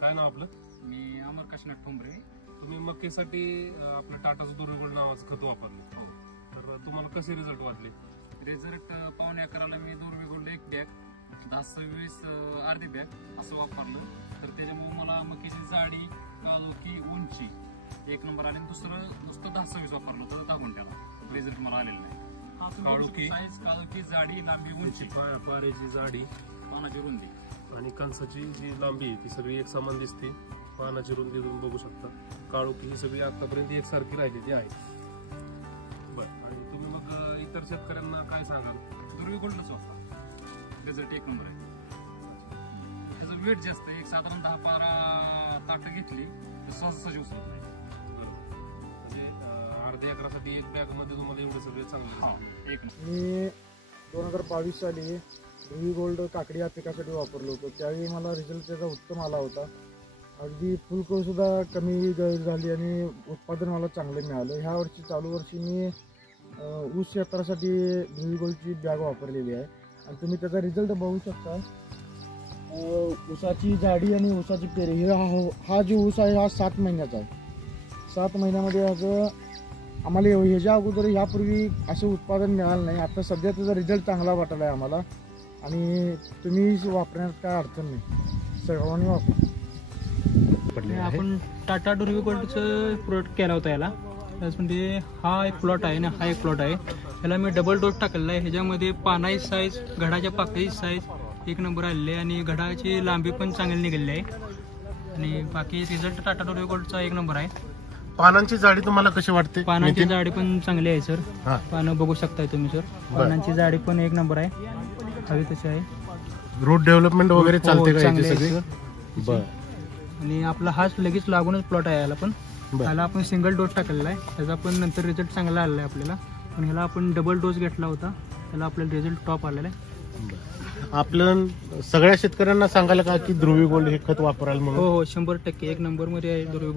काय नाव आपलं? मी अमर काशीनाथ ठोंबरे. तुम्ही मक्केसाठी आपलं टाटाचं दुर्गोल्ड नावाचं खत वापरलं. हो. तर तुम्हाला कसे रिझल्ट वाटले? रिझल्ट पावणे 11ला मी दुर्गोल्ड 1 बॅग 10-26 अर्धी बॅग असं वापरलं. तर त्याच्यामुळे मला मक्याची जाडी, काळोखी, उंची एक नंबर आली. दुसरं नुसतं 10-26 वापरलं तर 10 गुंठ्याला रिझल्ट मला आलेला नाही. काळोखी, साईज, काळोखी, जाडी, लांबी, उंची, पाऱ्याची जाडी, पानाची रुंदी आणि कणसाची जी लांबी आहे ती सगळी एक समान दिसते. पानाची रुंदी तुम्ही बघू शकता. काळोखी ही सगळी आतापर्यंत एकसारखी राहिलेली आहे. बरं, आणि तुम्ही मग इतर शेतकऱ्यांना काय सांगाल? दुर्गोल्डच वापरा, रिझल्ट एक नंबर आहे. त्याचं वेट जास्त आहे. एक साधारण 10-12 ताटं घेतली तर सहज उचलत नाही. म्हणजे अर्ध्या एकरासाठी एक बॅग मध्ये तुम्हाला एवढे सगळे चांगले एक नंबर. मी 2022 साली दुर्गोल्ड काकडी या पिकासाठी वापरलो होतो. त्यावेळी मला रिझल्ट त्याचा उत्तम आला होता. अगदी फुलकळ सुद्धा कमी झाली आणि उत्पादन मला चांगलं मिळालं. ह्या वर्षी चालू वर्षी मी ऊस क्षेत्रासाठी दुर्गोल्डची बॅग वापरलेली आहे आणि तुम्ही त्याचा रिझल्ट बघू शकता. ऊसाची जाडी आणि ऊसाची पेरी हा जो ऊस आहे हा 7 महिन्याचा आहे. 7 महिन्यामध्ये असं आम्हाला ह्याच्या अगोदर ह्यापूर्वी असं उत्पादन मिळालं नाही. आता सध्या त्याचा रिझल्ट चांगला वाटला आहे आम्हाला आणि तुम्ही वापरण्यात काय अडचण नाही. सर्वांनी वापर. आपण टाटा दुर्गोल्डचं प्रोडक्ट केला होता याला. म्हणजे हा एक प्लॉट आहे ना, हा एक प्लॉट आहे. याला मी डबल डोस टाकलेला आहे. ह्याच्यामध्ये पानाची साईज, घडाच्या पाकळीची साईज एक नंबर आलेली आहे आणि घडाची लांबी पण चांगली निघालेली आहे आणि बाकी रिझल्ट टाटा दुर्गोल्डचा एक नंबर आहे. पानांची जाडी तुम्हाला कशी वाटते? पानांची जाडी पण चांगली आहे सर. पानं बघू शकताय तुम्ही सर. पानांची जाडी पण एक नंबर आहे, हवी तशी आहे. रूट डेव्हलपमेंट वगैरे चालते का? चांगली आहे सर. आणि आपला हाच लगेच लागूनच प्लॉट आहे याला. पण त्याला आपण सिंगल डोस टाकलेला आहे. त्याचा पण नंतर रिझल्ट चांगला आलेला आहे आपल्याला. पण ह्याला आपण डबल डोस घेतला होता, त्याला आपल्याला रिझल्ट टॉप आलेला आहे. आपलं सगळ्या शेतकऱ्यांना सांगायला का की दुर्गोल्ड हे खत वापराल म्हणून? हो 100% एक नंबर मध्ये आहे दुर्गोल्ड.